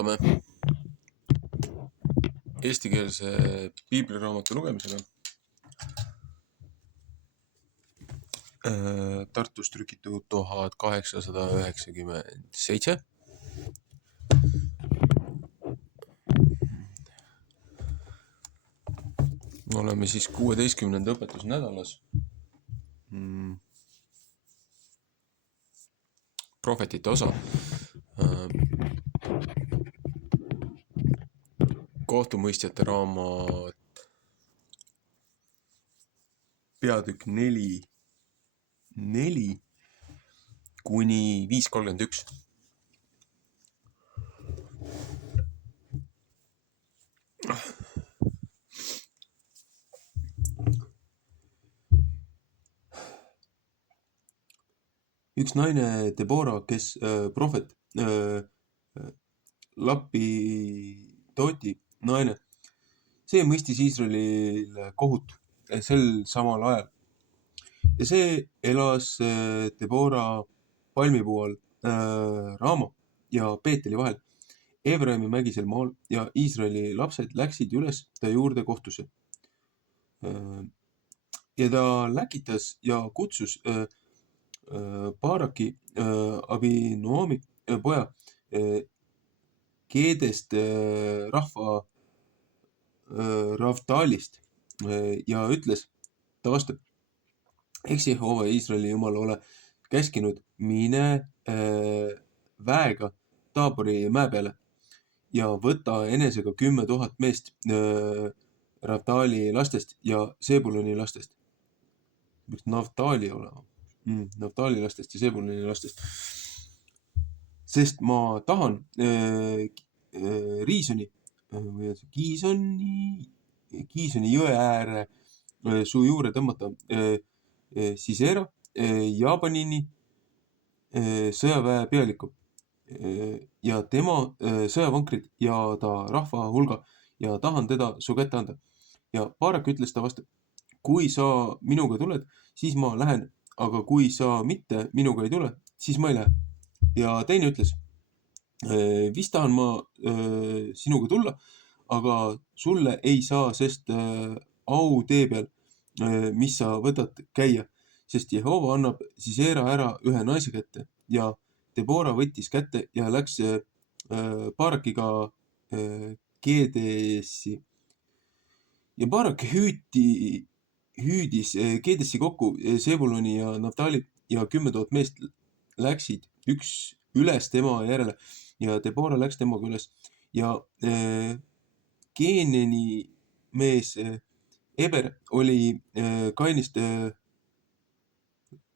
jätkame eestikeelse piibliraamatu lugemisega. Tartus trükitud 1897. Oleme siis 16. õpetusnädalas. Prohvetite osa. Kohtumõistjate raamat peatükk 4 kuni 5:31. Üks naine Debora, kes prohvet Lapidoti naine, see mõistis Iisraelile kohut sel samal ajal. Ja see elas Debora palmipuu all Raama ja Peeteli vahel Efraimi mägisel maal ja Iisraeli lapsed läksid üles ta juurde kohtusse. Ja ta läkitas ja kutsus Baaraki Abinoami poja Keedest rahva Ravtalist ja ütles ta vastu: eks Jehova Iisraeli Jumal ole käskinud, mine väega Taabori mäe peale ja võta enesega 10 000 meest Ravtali lastest ja Sebuloni lastest. Võiks Naftali olema. Naftali lastest ja Sebuloni lastest. Sest ma tahan Kiisoni jõe ääre su juurde tõmmata Sisera Jaabanini sõjaväe pealikku ja tema sõjavankrid ja ta rahva hulga ja tahan teda su kätte anda. Ja Baarak ütles ta vastu: kui sa minuga tuled, siis ma lähen, aga kui sa mitte minuga ei tule, siis ma ei lähe. Ja teine ütles: vist tahan ma sinuga tulla, aga sulle ei saa, sest au tee peal, mis sa võtad käia, sest Jehova annab Sisera ära ühe naise kätte. Ja Debora võttis kätte ja läks Baarakiga Keedesi. Ja Baarak hüüdis Keedesi kokku Sebuloni ja Naftali ja 10 000 meest läksid üks üles tema järele ja Debora läks temaga üles. Ja Keeneni mees Eber oli Kainist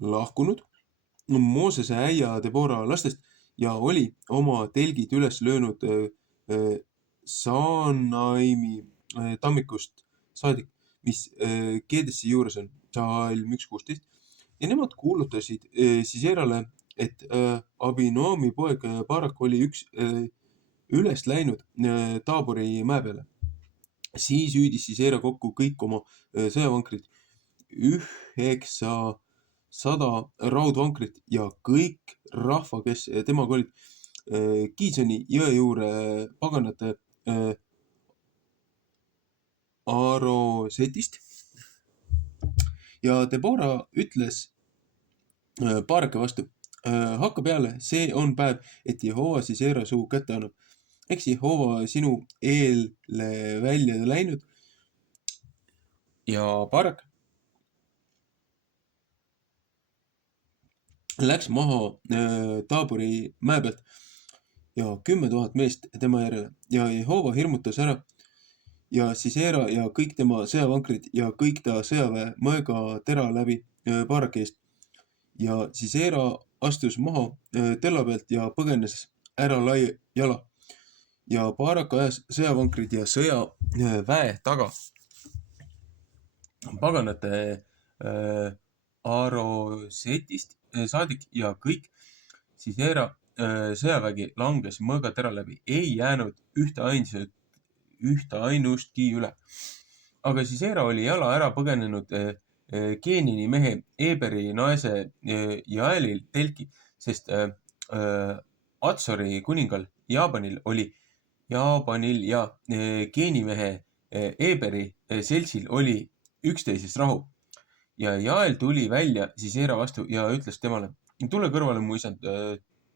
lahkunud Moosese äia Debora lastest ja oli oma telgid üles löönud Saanaimi tammikust saadik, mis Keedesi juures on, Salm 1:16. Ja nemad kuulutasid Siserale, et Abinoami poeg Baarak oli üles läinud Taabori mäe peale. Siis hüüdis Sisera kokku kõik oma sõjavankrid, 900 raudvankrit ja kõik rahva, kes temaga olid Kiisoni jõe juure paganate Arosetist. Ja Debora ütles Baaraki vastu: hakka peale, see on päev, et Jehova Sisera su kätte annab. Eks Jehova sinu eele välja läinud. Ja Baarak läks maha Taabori mäe pealt ja 10 000 meest tema järele. Ja Jehova hirmutas ära ja Sisera ja kõik tema sõjavankrid ja kõik ta sõjaväe mõega tera läbi Baaraki eest. Ja Sisera astus maha tella pealt ja põgenes ära lai jala. Ja Baarak ajas sõjavankrid ja sõjaväe taga. Paganate Arosetist saadik ja kõik Sisera sõjavägi langes mõõgatera läbi. Ei jäänud ühte ainustki üle. Aga Sisera oli jala ära põgenenud Keenini mehe Eberi naise Jaelil telki, sest Atsori kuningal Jaabanil oli Jaapanil ja geenimehe Eberi seltsil oli üksteisest rahu ja Jael tuli välja Sisera vastu ja ütles temale, tule kõrvale mu isand,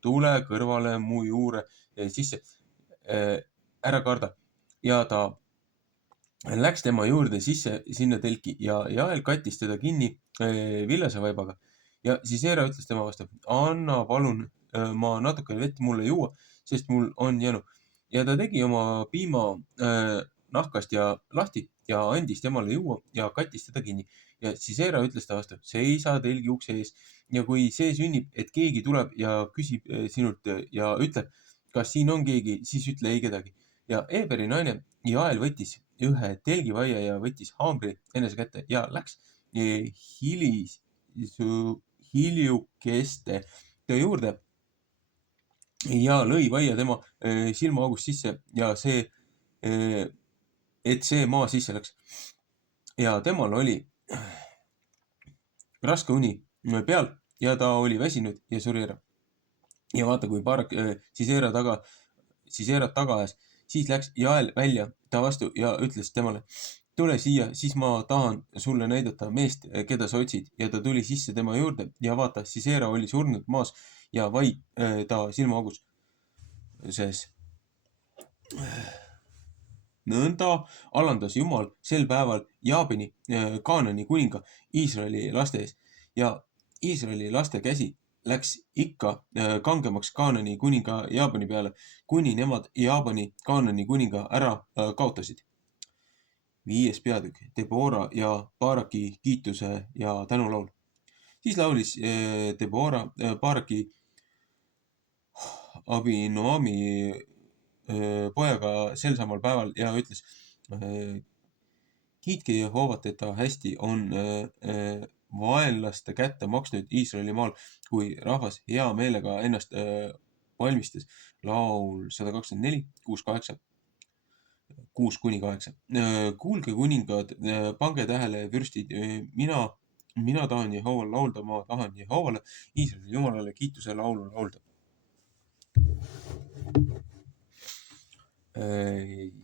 tule kõrvale mu juure sisse, ära karda. Ja ta läks tema juurde sisse sinna telki ja Jael kattis teda kinni villase vaibaga. Ja Sisera ütles tema vastu, anna palun ma natukene vett mulle juua, sest mul on janu. Ja ta tegi oma piima nahkast ja lahti ja andis temale juua ja kattis teda kinni. Ja Sisera ütles ta vastu, seisa telgi ukse ees ja kui see sünnib, et keegi tuleb ja küsib sinult ja ütleb, kas siin on keegi, siis ütle ei kedagi. Ja Eberi naine Jael võttis ühe telgivaia ja võttis haamri enese kätte ja läks hiljukeste juurde ja lõi vaia tema silmaaugust sisse ja see, et see maa sisse läks. Ja temal oli raske uni peal ja ta oli väsinud ja suri ära. Ja vaata, kui Barak Siserat taga ajas, siis läks Jael välja ta vastu ja ütles temale, tule siia, siis ma tahan sulle näidata meest, keda sa otsid. Ja ta tuli sisse tema juurde ja vaata, Sisera oli surnud maas ja vai ta silmaaugus sees. Nõnda alandas Jumal sel päeval Jaabini, Kaanani kuninga Iisraeli laste ees ja Iisraeli laste käsi läks ikka kangemaks Kaanani kuninga Jaabani peale, kuni nemad Jaabani Kaanani kuninga ära kaotasid. 5. peatükk, Debora ja Baraki kiituse ja tänulaul. Siis laulis Debora Baraki Abinoami pojaga sel samal päeval ja ütles, kiitke Jehoovat, et ta hästi on vaenlaste kätte maksnud Iisraeli maal, kui rahvas hea meelega ennast valmistas. Laul 124, 6-8. 6-8. Kuulge kuningad, pange tähele vürstid, mina tahan Jehoval laulda, ma tahan Jehovale, Iisraeli Jumalale kiituse laulu laulda.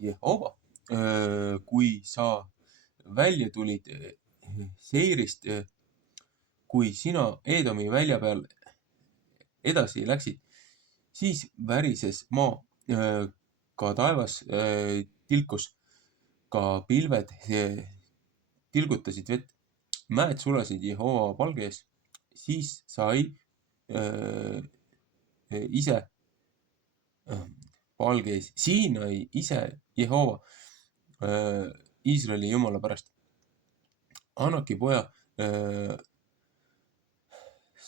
Jehova, kui sa välja tulid Seirist, kui sina Eedomi välja peal edasi läksid, siis värises maa, ka taevas tilkus, ka pilved tilgutasid vett, mäed sulasid Jehova palge ees, siis sai ise palge ees, Siinai ise Jehova Iisraeli Jumala pärast. Anaki poja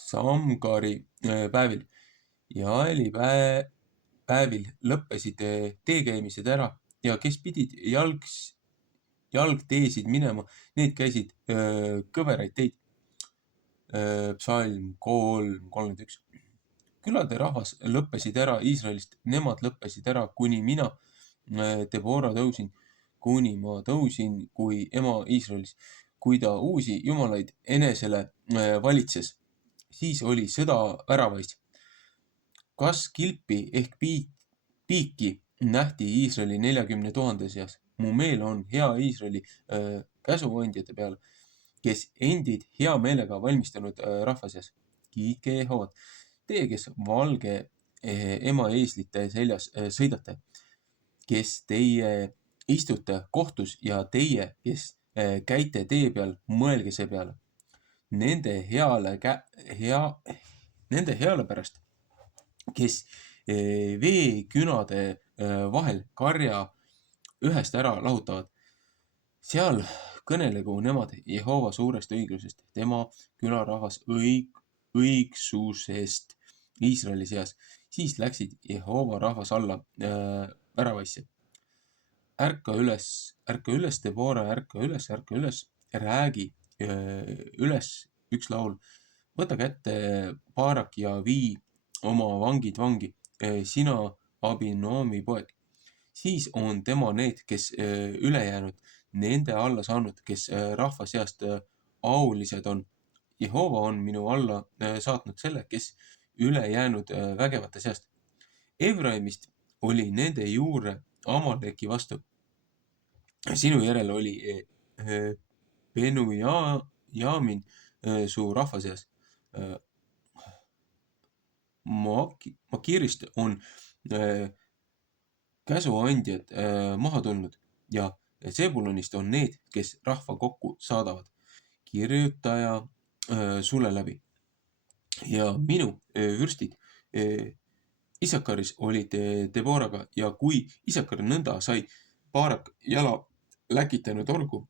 Samgari päevil ja Jaeli päevil lõppesid teekäimised ära ja kes pidid jalgteesid minema, need käisid kõveraid teid. Psalm 3:31. Külade rahvas lõppesid ära Iisraelist, nemad lõppesid ära, kuni mina, Debora, tõusin, kuni ma tõusin kui ema Iisraelis. Kui ta uusi jumalaid enesele valitses, siis oli sõda väravais. Kas kilpi ehk piiki nähti Iisraeli 40 000 seas? Mu meel on hea Iisraeli käsuandjate peale, kes endid hea meelega valmistanud rahva seas. Kiitke Jehovat. Teie, kes valge ema eeslite seljas sõidate, kes teie istute kohtus ja teie, kes käite tee peal, mõelge see peale. Nende heale pärast, kes veekünade vahel karja ühest ära lahutavad. Seal kõnelegu nemad Jehova suurest õiglusest, tema külarahvas õigsusest Iisraeli seas. Siis läksid Jehova rahvas alla väravaisse. Ärka üles, Debora, ärka üles, räägi üles üks laul. Võta kätte Barak ja vii oma vangid vangi, sina Abinoami poeg. Siis on tema need, kes ülejäänud, nende alla saanud, kes rahva seast aulised on. Jehova on minu alla saatnud selle, kes ülejäänud vägevate seast. Efraimist oli nende juurde Amaleki vastu. Sinu järel oli Benujaamin su rahva seas. Makirist on käsuandjad maha tulnud ja Sebulonist on need, kes rahva kokku saadavad. Kirjutaja sulle läbi. Ja minu vürstid Isakaris olid Deboraga ja kui Isakar nõnda sai Baarak jala läkitanud olgu,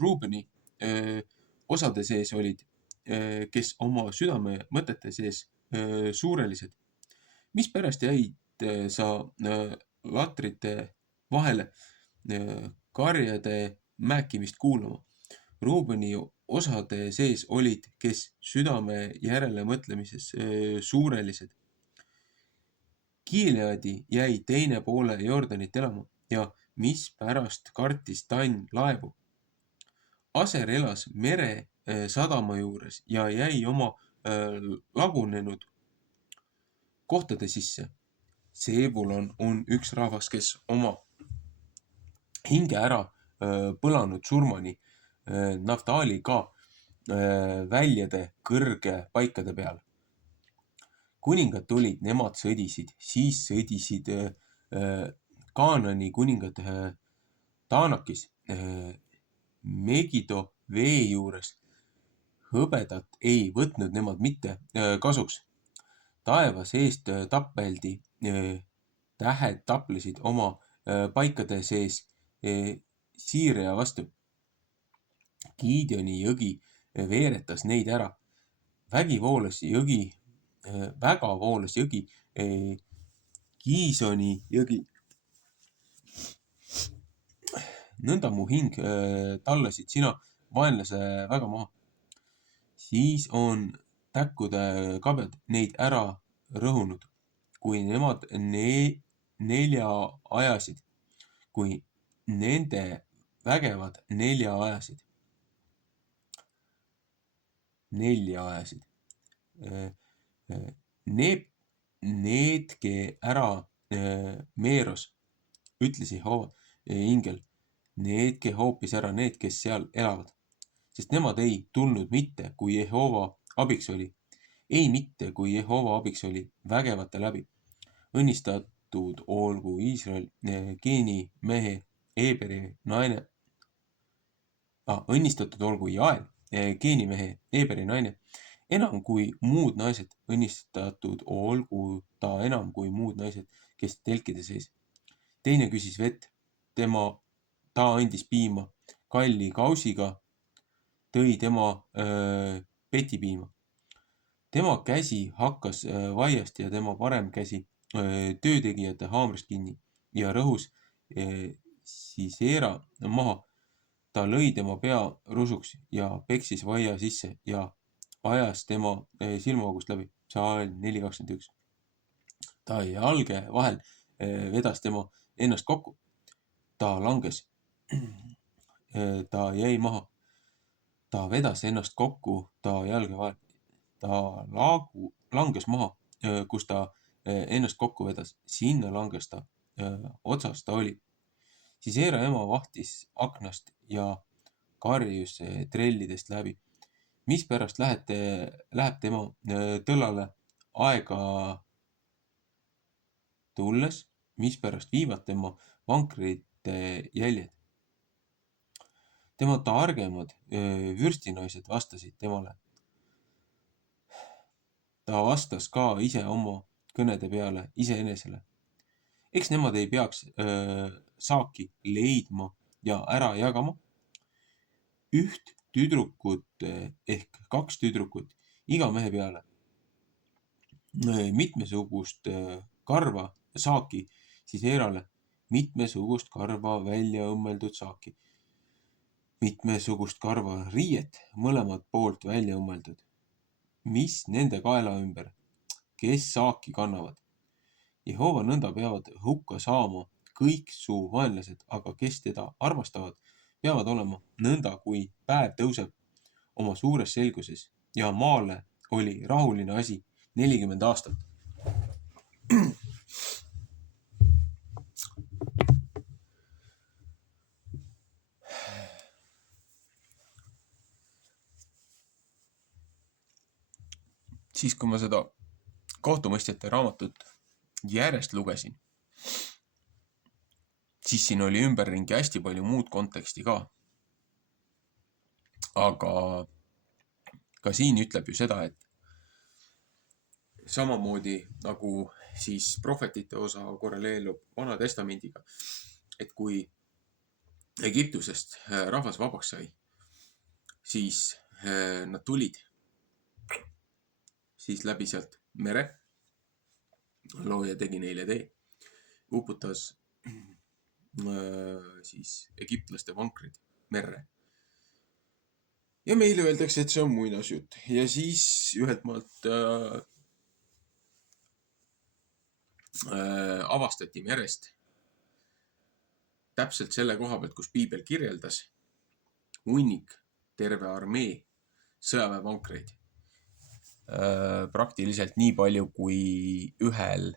Ruubeni osade sees olid, kes oma südame mõtete sees suurelised. Mispärast jäid sa latrite vahele karjade määkimist kuulama? Ruubeni osade sees olid, kes südame järele mõtlemises suurelised. Gileadi jäi teine poole Jordanit elama ja mispärast kartis Tann laevu. Aser elas mere sadama juures ja jäi oma lagunenud kohtade sisse. Sebulon on üks rahvas, kes oma hinge ära põlanud surmani. Naftali ka väljade kõrge paikade peal. Kuningad tulid, nemad sõdisid, siis sõdisid Kaanani kuningad Taanakis, Megido vee juures. Hõbedat ei võtnud nemad mitte kasuks. Taevas eest tappeldi, tähed taplesid oma paikade sees Siirea vastu. Gideoni jõgi veeretas neid ära. Väga voolas jõgi, Giisoni jõgi. Nõnda mu hing tallasid sina vaenlase väga maha. Siis on täkkude kabjad neid ära rõhunud, kui nemad nelja ajasid, kui nende vägevad nelja ajasid. Needke ära Meeros, ütles Jehova ingel. Needke hoopis ära need, kes seal elavad. Sest nemad ei tulnud mitte, kui Jehova abiks oli. Ei mitte, kui Jehova abiks oli vägevate läbi. Õnnistatud olgu Iisrael, Geeni mehe, Eeberi naine. Õnnistatud olgu Jael, Geeni mehe, Eeberi naine. Enam kui muud naised, õnnistatud olgu ta enam kui muud naised, kes telkide sees. Teine küsis vett, ta andis piima, kalli kausiga tõi tema petipiima. Tema käsi hakkas vaiast ja tema parem käsi töötegijate haamrist kinni ja rõhus Sisera maha. Ta lõi tema pea rusuks ja peksis vaia sisse ja ajas tema silmaugust läbi. Psalm 4:21. Ta jalge vahel vedas tema ennast kokku. Ta langes. Ta jäi maha. Ta vedas ennast kokku, ta jalge vahel. Ta langes maha, kus ta ennast kokku vedas. Sinna langes ta. Otsas ta oli. Sisera ema vahtis aknast ja karjus trellidest läbi. Mispärast läheb tema tõllale aega tulles, mispärast viivad tema vankrite jäljed. Tema targemad vürstinaised vastasid temale. Ta vastas ka ise oma kõnede peale iseenesele. Eks nemad ei peaks saaki leidma ja ära jagama. Üht tüdrukut ehk 2 tüdrukut iga mehe peale. Mitmesugust karva saaki Siserale, mitmesugust karva välja õmmeldud saaki. Mitmesugust karva riiet mõlemad poolt välja õmmeldud. Mis nende kaela ümber, kes saaki kannavad? Jehova nõnda peavad hukka saama kõik su vaenlased, aga kes teda armastavad, peavad olema nõnda, kui päev tõuseb oma suures selguses ja maale oli rahuline asi 40 aastat. siis, kui ma seda kohtumõistjate raamatut järjest lugesin, siis siin oli ümberringi hästi palju muud konteksti ka. Aga ka siin ütleb ju seda, et samamoodi nagu siis prohvetite osa korreleerub Vana Testamendiga, et kui Egiptusest rahvas vabaks sai, siis nad tulid siis läbi sealt mere, looja tegi neile tee, uputas siis egiptlaste vankrid merre. Ja meile öeldakse, et see on muinasjutt. Ja siis ühelt maalt avastati merest täpselt selle koha pealt, kus piibel kirjeldas hunnik, terve armee sõjaväevankreid. Praktiliselt nii palju, kui ühel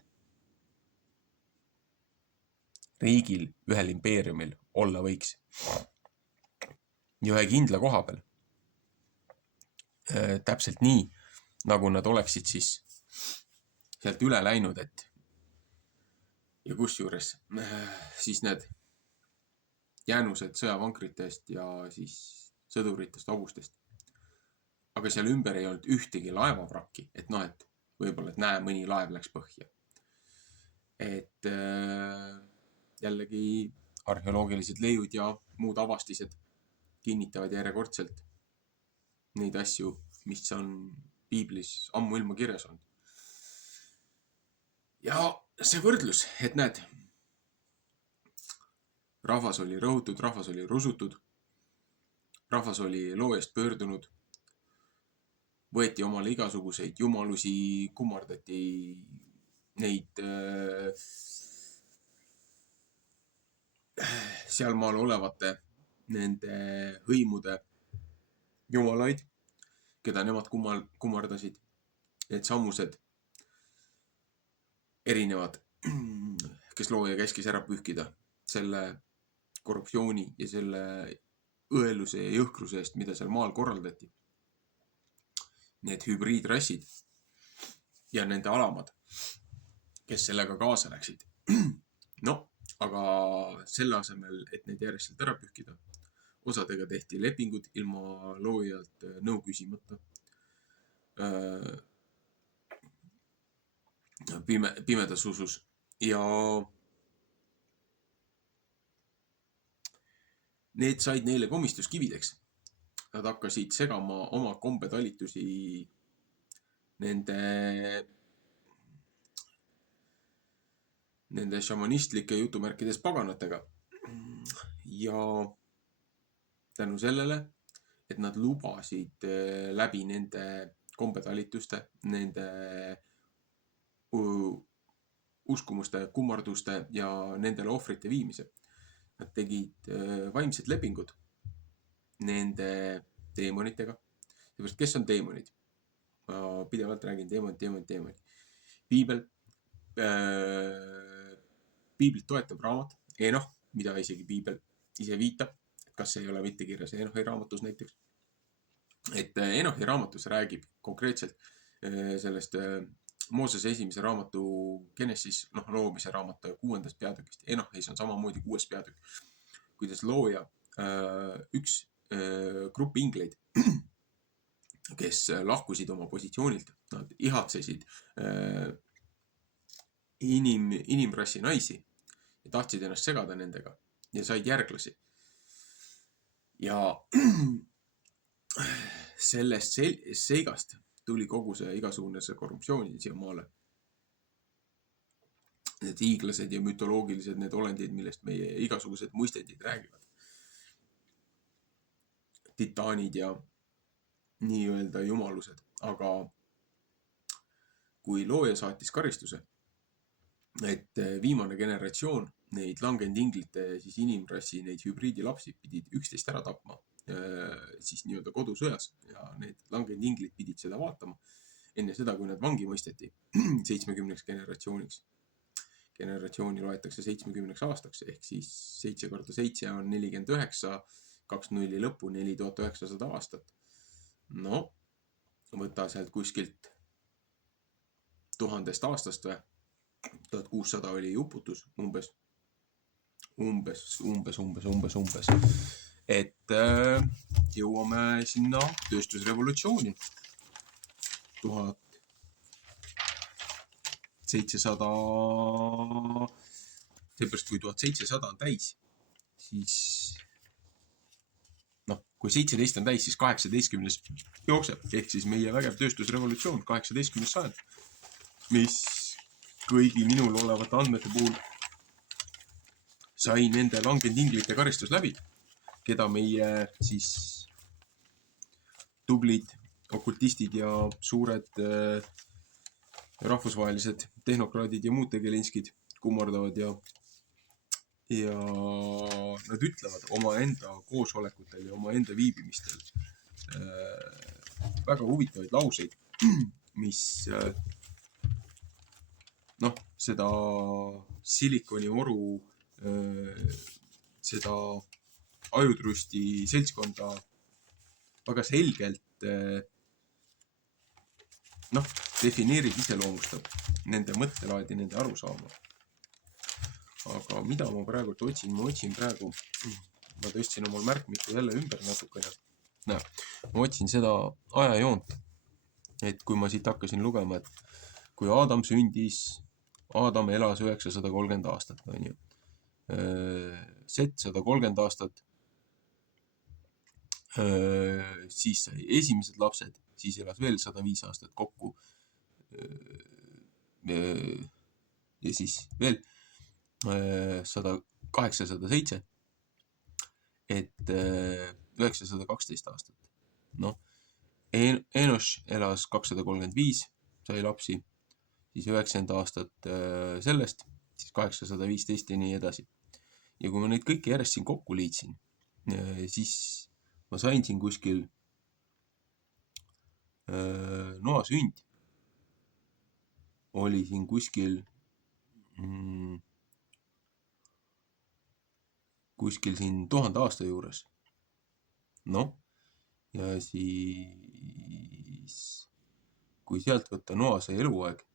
riigil, ühel impeeriumil olla võiks. Ja ühe kindla koha peal. Täpselt nii, nagu nad oleksid siis sealt üle läinud, et ja kusjuures siis need jäänused sõjavankritest ja siis sõduritest, hobustest. Aga seal ümber ei olnud ühtegi laevavrakki, et noh, et võib-olla, et näe, mõni laev läks põhja. Et jällegi arheoloogilised leiud ja muud avastised kinnitavad järjekordselt neid asju, mis on piiblis ammuilma kirjas olnud. Ja see võrdlus, et näed, rahvas oli rõhutud, rahvas oli rusutud, rahvas oli loojast pöördunud, võeti omale igasuguseid jumalusi, kummardati neid sealmaal olevate nende hõimude jumalaid, keda nemad kummardasid, need samused erinevad, kes looja käskis ära pühkida selle korruptsiooni ja selle õeluse ja jõhkruse eest, mida seal maal korraldati. Need hübriidrassid ja nende alamad, kes sellega kaasa läksid. No, aga selle asemel, et neid järjest ära pühkida, osadega tehti lepingud ilma loojalt nõu küsimata. Pimedas usus ja need said neile komistuskivideks. Nad hakkasid segama oma kombetalitusi nende šamanistlike jutumärkides paganatega. Ja tänu sellele, et nad lubasid läbi nende kombetalituste, nende uskumuste, kummarduste ja nendele ohvrite viimise. Nad tegid vaimsed lepingud nende teemonitega. Seepärast, kes on teemonid? Ma pidevalt räägin teemonid. Piiblit toetab raamat Enoh, mida isegi piibel ise viitab, kas ei ole mitte kirjas Enohi raamatus näiteks. Et Enohi raamatus räägib konkreetselt sellest Moosese esimese raamatu Genesis, loomise raamatu 6. peatükist. Enohis on samamoodi 6. peatükk, kuidas looja üks grupp ingleid, kes lahkusid oma positsioonilt, nad ihatsesid inimrassi naisi ja tahtsid ennast segada nendega ja said järglasi. Ja sellest seigast tuli kogu see igasugune see korruptsiooni siia maale. Need hiiglased ja mütoloogilised need olendid, millest meie igasugused muistendid räägivad. Titaanid ja nii-öelda jumalused. Aga kui looja saatis karistuse, et viimane generatsioon neid langenud inglite, siis inimrassi, neid hübriidilapsi pidid 11 ära tapma siis nii-öelda kodusõjas ja need langenud inglid pidid seda vaatama enne seda, kui nad vangi mõisteti 70 generatsiooniks. Generatsiooni loetakse 70 aastaks, ehk siis 7 korda 7 on 49, 2-0 lõppu 4900 aastat. No, võta sealt kuskilt 1000 aastast või 1600 oli uputus umbes. Et jõuame sinna tööstusrevolutsiooni 1700, seepärast kui 1700 on täis, siis kui 17 on täis, siis 18 jookseb, ehk siis meie vägev tööstusrevolutsioon 18. sajand, mis kõigi minul olevate andmete puhul sai nende langenud inglite karistus läbi, keda meie siis tublid okultistid ja suured rahvusvahelised tehnokraadid ja muud tegelinskid kummardavad ja nad ütlevad omaenda koosolekutel ja omaenda viibimistel väga huvitavaid lauseid, mis seda silikoni-oru, seda ajutrusti seltskonda väga selgelt defineerib, iseloomustab nende mõttelaadi, nende arusaama. Aga mida ma praegu otsin? Ma tõstsin omal märkmiku jälle ümber natukene. Ma otsin seda ajajoont, et kui ma siit hakkasin lugema, et kui Adam sündis, Adam elas 930 aastat, on ju. Set 130 aastat, siis sai esimesed lapsed, siis elas veel 105 aastat kokku. Ja siis veel 807, et 912 aastat. Enosh elas 235, sai lapsi, siis 90 aastat sellest, siis 815 ja nii edasi. Ja kui ma neid kõiki järjest siin kokku liitsin, siis ma sain siin kuskil Noa sünd oli siin kuskil siin 1000 aasta juures. Ja siis kui sealt võtta Noa see eluaeg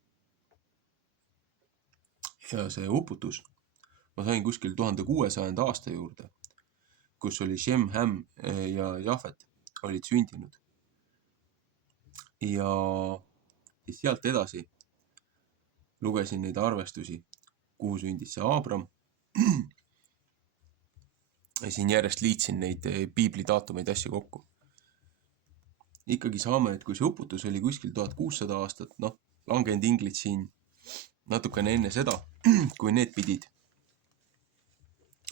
ja see uputus, ma sain kuskil 1600 aasta juurde, kus oli Shem, Ham ja Jafet olid sündinud. Ja siis sealt edasi lugesin neid arvestusi, kuhu sündis see Abram. Ja siin järjest liitsin neid piibli daatumeid asju kokku. Ikkagi saame, et kui see uputus oli kuskil 1600 aastat, langenud inglid siin natukene enne seda, kui need pidid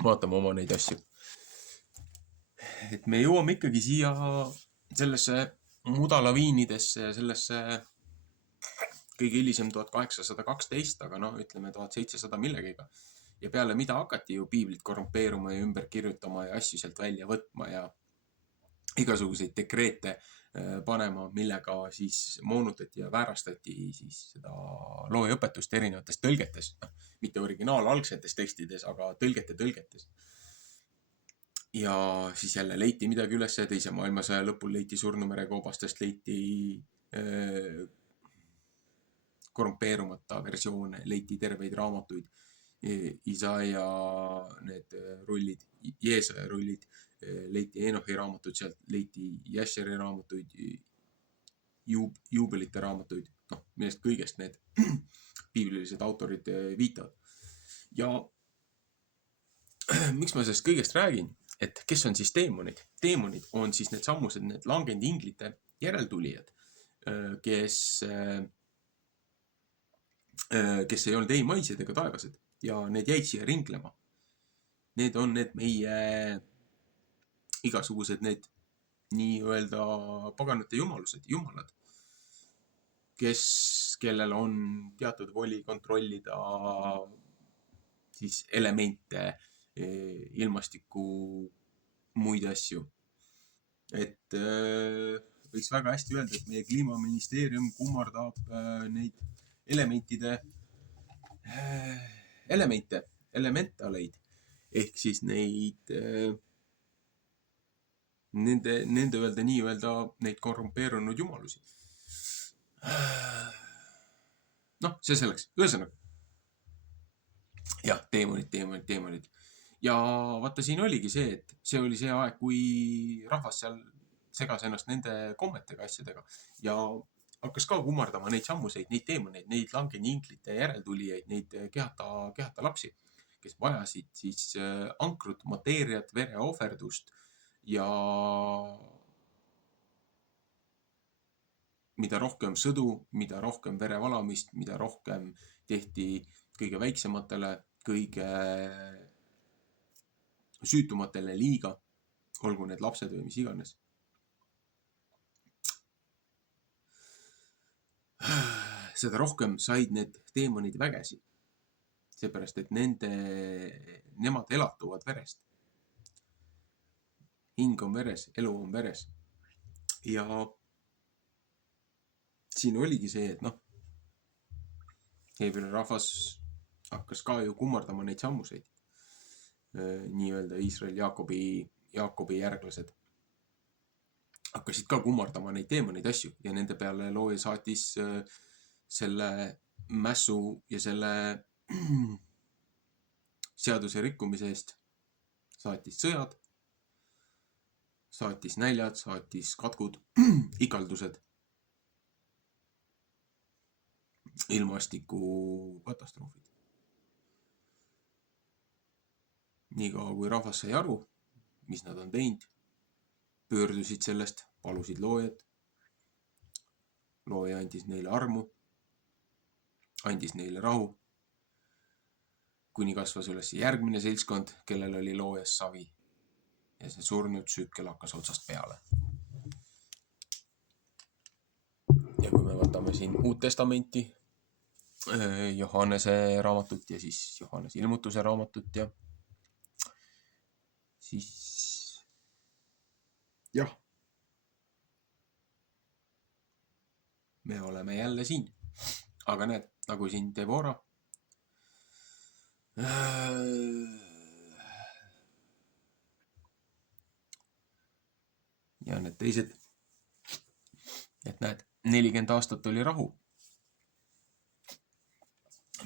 vaatama oma neid asju. Et me jõuame ikkagi siia sellesse mudalaviinidesse ja sellesse kõige hilisem 1812, aga ütleme 1700 millegiga. Ja peale mida hakati ju piiblit korrumpeeruma ja ümber kirjutama ja asju sealt välja võtma ja igasuguseid dekreete panema, millega siis moonutati ja väärastati siis seda loojaõpetust erinevates tõlgetes, mitte originaalalgsetes tekstides, aga tõlgetes. Ja siis jälle leiti midagi üles, teise maailmasõja lõpul leiti Surnumerekoobastest, leiti korrumpeerumata versioone, leiti terveid raamatuid, Isaia need rullid, Jeesaja rullid, leiti Enohi raamatuid, sealt leiti Jasheri raamatuid, juubelite raamatuid, millest kõigest need piiblilised autorid viitavad. Ja miks ma sellest kõigest räägin, et kes on siis teemonid? Teemonid on siis need sammused, need langenud inglite järeltulijad, kes ei olnud ei maised ega taevased ja need jäid siia ringlema. Need on need meie igasugused need nii-öelda paganate jumalad, kellel on teatud voli kontrollida siis elemente, ilmastikku, muid asju. Et võiks väga hästi öelda, et meie kliimaministeerium kummardab neid elementaleid, ehk siis nende öelda nii-öelda neid korrumpeerunud jumalusi. noh, see selleks. Ühesõnaga. Jah, teemonid. Ja vaata, siin oligi see, et see oli see aeg, kui rahvas seal segas ennast nende kommetega asjadega ja hakkas ka kummardama neid sammuseid, neid teemoneid, neid langeninglite järeltulijaid, neid kehata lapsi, kes vajasid siis ankrut, mateeriat, vereohverdust ja mida rohkem sõdu, mida rohkem verevalamist, mida rohkem tehti kõige väiksematele, kõige süütumatele liiga, olgu need lapsed või mis iganes. Seda rohkem said need teemonid vägesid. Seepärast, et nemad elatuvad verest. Hing on veres, elu on veres. Ja siin oligi see, et noh, Heebri rahvas hakkas ka ju kummardama neid sammuseid. Nii-öelda Iisrael Jaakobi järglased hakkasid ka kummardama neid teemoneid asju ja nende peale looja saatis selle mässu ja selle seaduse rikkumise eest saatis sõjad, saatis näljad, saatis katkud, ikaldused, ilmastikukatastroofid. Niikaua kui rahvas sai aru, mis nad on teinud, pöördusid sellest, palusid loojat. Looja andis neile armu, andis neile rahu, kuni kasvas üles järgmine seltskond, kellel oli loojas savi. Ja see surnud tsükkel hakkas otsast peale. Ja kui me võtame siin Uut Testamenti, Johannese raamatut ja siis Johannese ilmutuse raamatut ja siis jah, me oleme jälle siin. Aga näed, nagu siin Deborah ja need teised, et näed, 40 aastat oli rahu.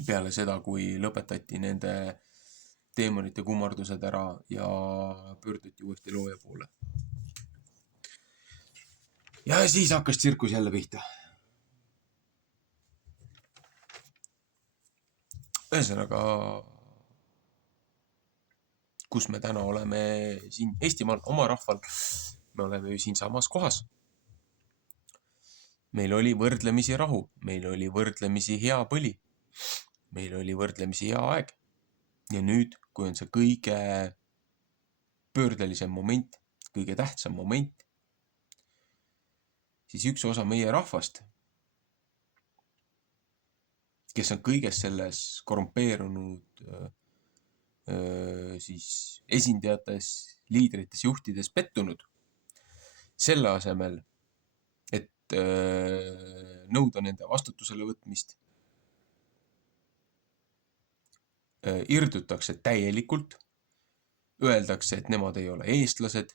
Peale seda, kui lõpetati nende teemonite kummardused ära ja pöörduti uuesti looja poole. Ja siis hakkas tsirkus jälle pihta. Ühesõnaga, kus me täna oleme siin Eestimaal, oma rahval, me oleme ju siin samas kohas. Meil oli võrdlemisi rahu, meil oli võrdlemisi hea põli, meil oli võrdlemisi hea aeg. Ja nüüd, kui on see kõige pöördelisem moment, kõige tähtsam moment, siis üks osa meie rahvast, kes on kõiges selles korrumpeerunud siis esindajates, liidrites, juhtides pettunud, selle asemel, et nõuda nende vastutusele võtmist, irdutakse täielikult, öeldakse, et nemad ei ole eestlased,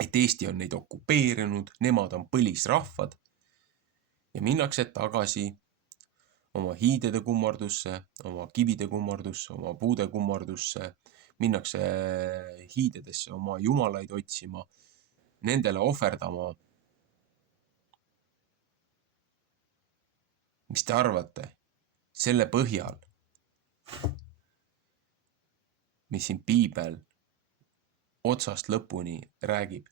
et Eesti on neid okupeerinud, nemad on põlisrahvad ja minnakse tagasi oma hiidede kummardusse, oma kivide kummardusse, oma puude kummardusse, minnakse hiidedesse oma jumalaid otsima, nendele ohverdama. Mis te arvate? Selle põhjal, mis siin piibel otsast lõpuni räägib,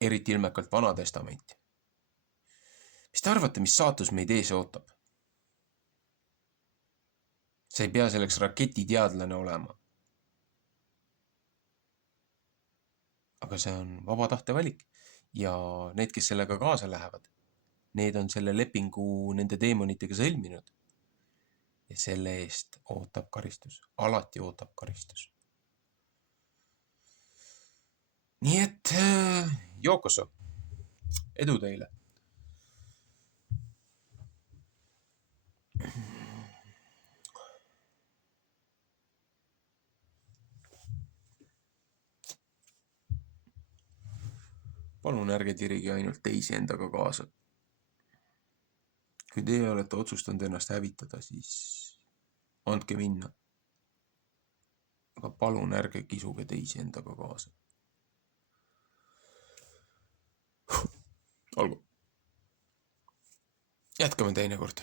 eriti ilmekalt Vana Testamenti. Mis te arvate, mis saatus meid ees ootab? Sa ei pea selleks raketiteadlane olema. Aga see on vaba tahte valik ja need, kes sellega kaasa lähevad, need on selle lepingu nende teemonitega sõlminud. Ja selle eest ootab karistus. Alati ootab karistus. Nii et Jookoso, edu teile. Palun ärge tirige ainult teisi endaga kaasa. kui teie olete otsustanud ennast hävitada, siis andke minna. Aga palun ärge kisuge teisi endaga kaasa. Olgu. Jätkame teinekord.